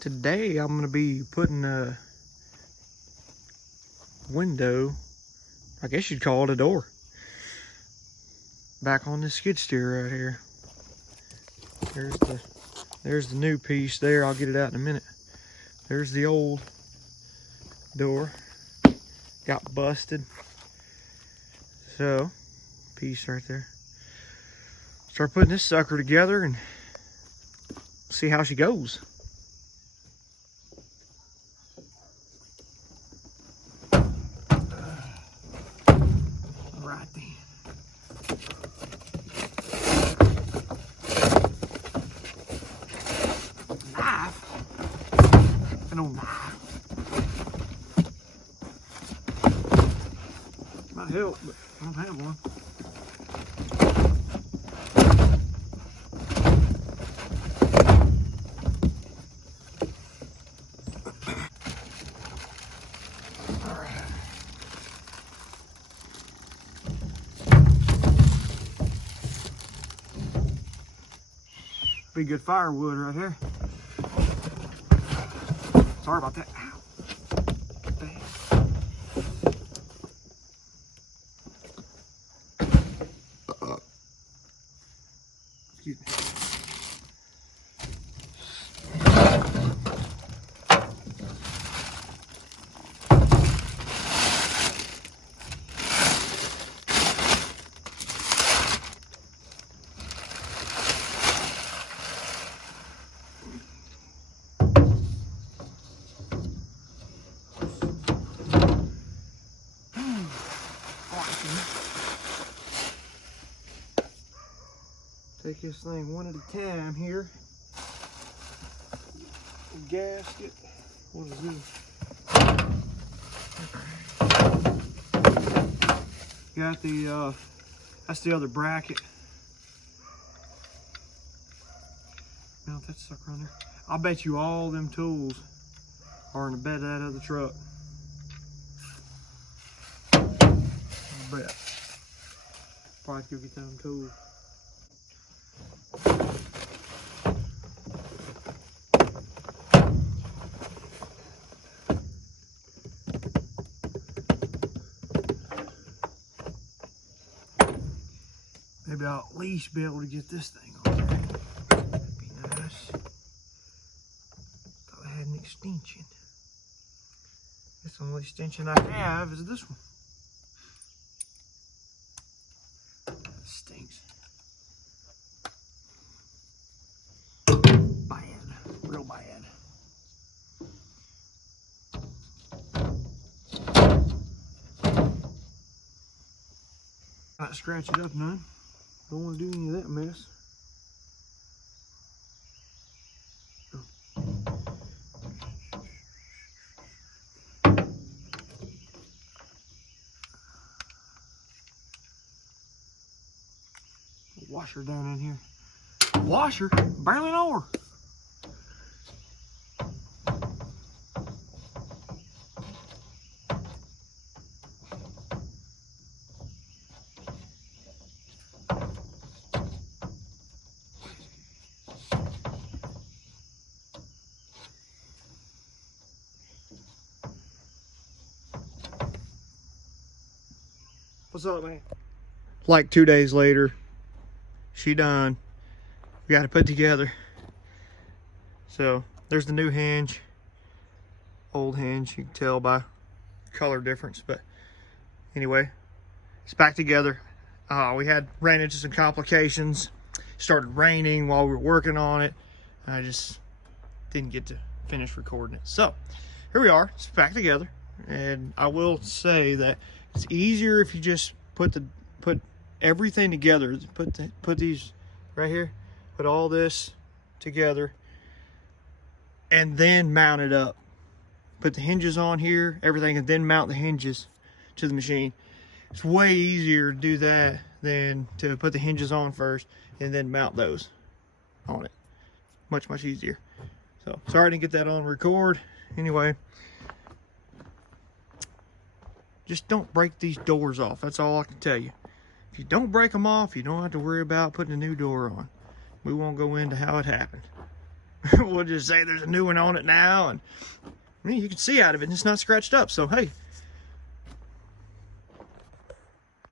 Today I'm going to be putting a window, I guess you'd call it a door, back on this skid steer right here. There's the new piece there. I'll get it out in a minute. There's the old door. Got busted. So, piece right there. Start putting this sucker together and see how she goes. Right then. Knife? No knife. Might help, but I don't have one. Be good firewood right here. Sorry about that. Ow. Excuse me. Take this thing one at a time here. Gasket. What is this? Got the that's the other bracket. Mount that sucker on there. I bet you all them tools are in the bed of that other truck. I bet. Probably go get them tools. Maybe I'll at least be able to get this thing on there. That'd be nice. Thought I had an extension. Guess the only extension I have is this one. That stinks. Bad. Real bad. Not scratch it up none. Don't want to do any of that mess. Washer down in here. Washer? Barely know her. What's up, man? Like 2 days later, she done. We got it put together. So there's the new hinge. Old hinge, you can tell by color difference. But anyway, it's back together. We ran into some complications. Started raining while we were working on it. I just didn't get to finish recording it. So here we are. It's back together. And I will say that it's easier if you just put everything together. Put these right here. Put all this together, and then mount it up. Put the hinges on here, everything, and then mount the hinges to the machine. It's way easier to do that than to put the hinges on first and then mount those on it. Much easier. So sorry I didn't get that on record. Anyway. Just don't break these doors off. That's all I can tell you. If you don't break them off, you don't have to worry about putting a new door on. We won't go into how it happened. we'll just say there's a new one on it now, and I mean, you can see out of it and it's not scratched up. So hey,